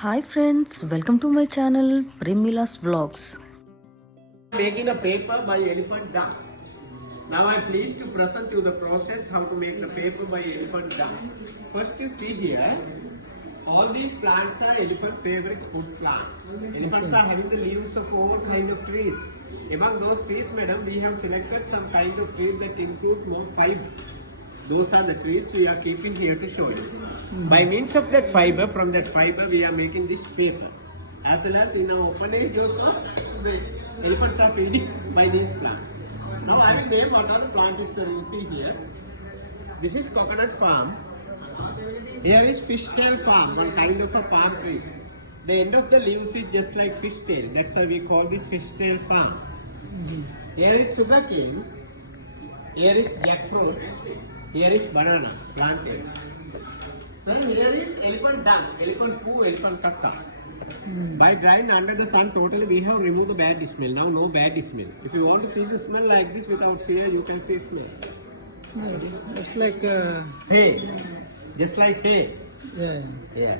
Hi friends, welcome to my channel Premila's Vlogs. Making a paper by elephant dung. Now I am pleased to present you the process how to make the paper by elephant dung. First you see here, all these plants are elephant favorite food plants. Elephants are having the leaves of all kind of trees. Among those trees, madam, we have selected some kind of tree that include more fiber. Those are the trees we are keeping here to show you. By means of that fiber, from that fiber we are making this paper. As well as in our open age also, the elephants are feeding by this plant. Now I will name what are the plants you see here. This is coconut farm. Here is fishtail farm, one kind of a palm tree. The end of the leaves is just like fishtail. That's why we call this fishtail farm. Here is sugarcane. Here is jackfruit. Here is banana, plantain. So here is elephant dung, elephant poo, elephant kaka. By drying under the sun totally we have removed the bad smell. Now no bad smell. If you want to see the smell like this without fear, you can see smell. No, it's like Hay. Just like hay. yeah. Yeah.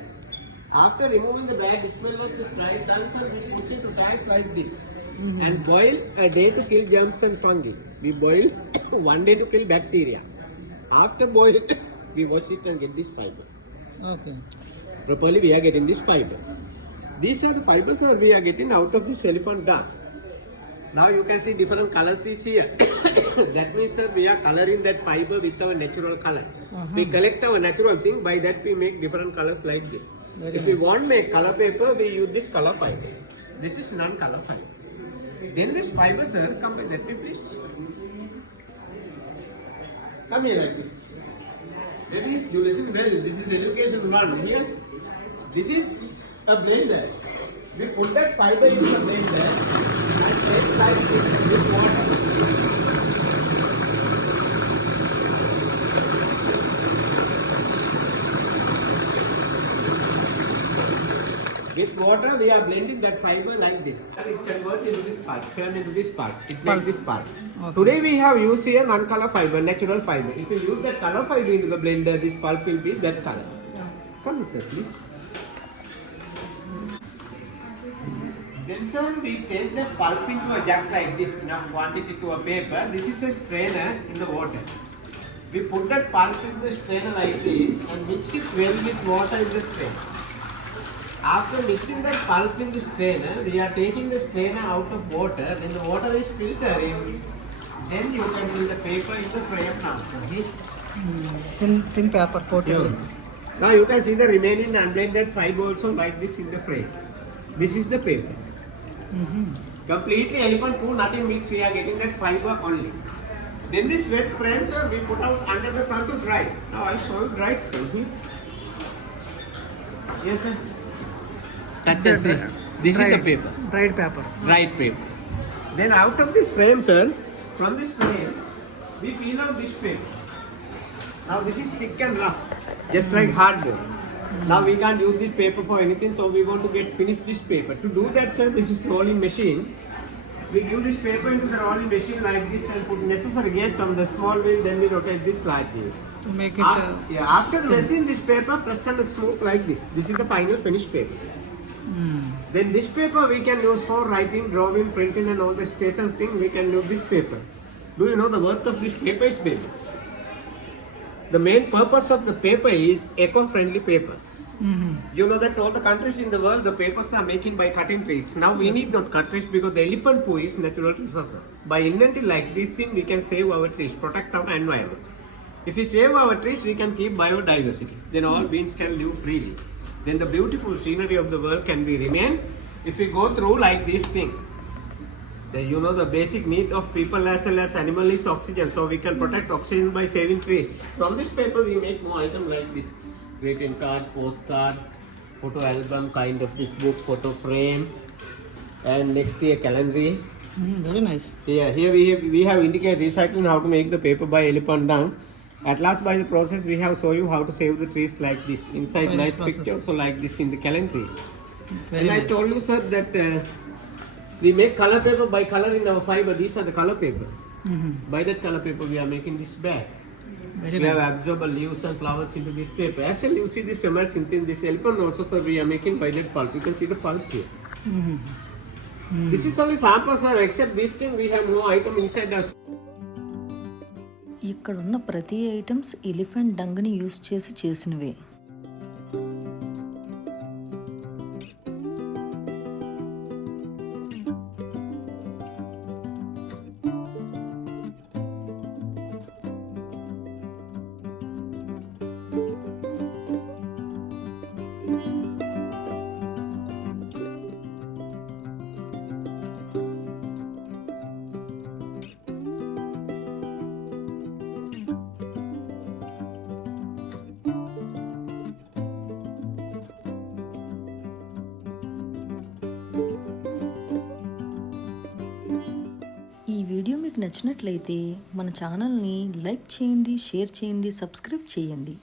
After removing the bad smell of this dried dung, we put it to bags like this. And boil a day to kill germs and fungi. We boil 1 day to kill bacteria. After boiling, we wash it and get this fiber. Okay. Properly we are getting this fiber. These are the fibers we are getting out of this elephant dung. Now you can see different colors is here. That means we are coloring that fiber with our natural color. We collect our natural thing, by that we make different colors like this. If we want make color paper, we use this color fiber. This is non-color fiber. Then this fiber, sir, come with that, please. Come here like this. Ready? You listen well. This is education one. Here, this is a blender. We put that fiber in the blender and take like this with water. With water, we are blending that fiber like this. It converts into this part, turn into this part. It makes this part. Okay. Today we have used here non-color fiber, natural fiber. If you use that color fiber into the blender, this pulp will be that color. Come sir, please. Then sir, we take the pulp into a jug like this, enough quantity to a paper. This is a strainer in the water. We put that pulp into the strainer like this and mix it well with water in the strainer. After mixing that pulp in the strainer, we are taking the strainer out of water. When the water is filtering, then you can see the paper in the frame now. See? Thin paper coated Yeah. like this. Now you can see the remaining unblended fiber also like this in the frame. This is the paper. Completely elephant poo, nothing mixed. We are getting that fiber only. Then this wet frame, sir, we put out under the sun to dry. Now I show you dried frame. Yes, sir. Touch and see. This is the paper. Dried paper. Dried paper. Then out of this frame, sir, from this frame, we peel out this paper. Now this is thick and rough, just like hardboard. Now we can't use this paper for anything, so we want to finish this paper. To do that, sir, this is rolling machine. We give this paper into the rolling machine like this and put necessary gauge from the small wheel, then we rotate this slightly. To make it. After the machine, this paper press and smooth like this. This is the final finished paper. Then this paper we can use for writing, drawing, printing and all the station thing. We can use this paper. Do you know the worth of this paper is paper? The main purpose of the paper is eco-friendly paper. You know that all the countries in the world, the papers are making by cutting trees. Now we need not cut trees because the elephant poo is natural resources. By inventing like this thing, we can save our trees, protect our environment. If we save our trees, we can keep biodiversity. Then all beings can live freely. Then the beautiful scenery of the world can be remain. If we go through like this thing, then you know the basic need of people as well as animal is oxygen. So we can protect oxygen by saving trees. From this paper we make more items like this. Greeting card, postcard, photo album, kind of this book, photo frame, and next year calendar. Very nice. Yeah, here we have indicated recycling, how to make the paper by elephant dung. At last, by the process, we have show you how to save the trees like this. Inside By this nice process. picture, so like this in the calendar. Very And I nice. told you, sir, that we make color paper by coloring our fiber. These are the color paper. By that color paper, we are making this bag. Very We have nice. absorbed leaves and flowers into this paper. As well, you see this semi-synthetic, this elephant also, so we are making by that pulp. You can see the pulp here. This is only sample, sir. Except this thing, we have no item inside us. ఇక్కడ ఉన్న ప్రతి items elephant డంగ్ని use చేసి చేసినవే. ఈ video మీకు నచ్చినట్లయితే మన ఛానల్ని లైక్ చేయండి, షేర్ చేయండి, సబ్స్క్రైబ్ చేయండి.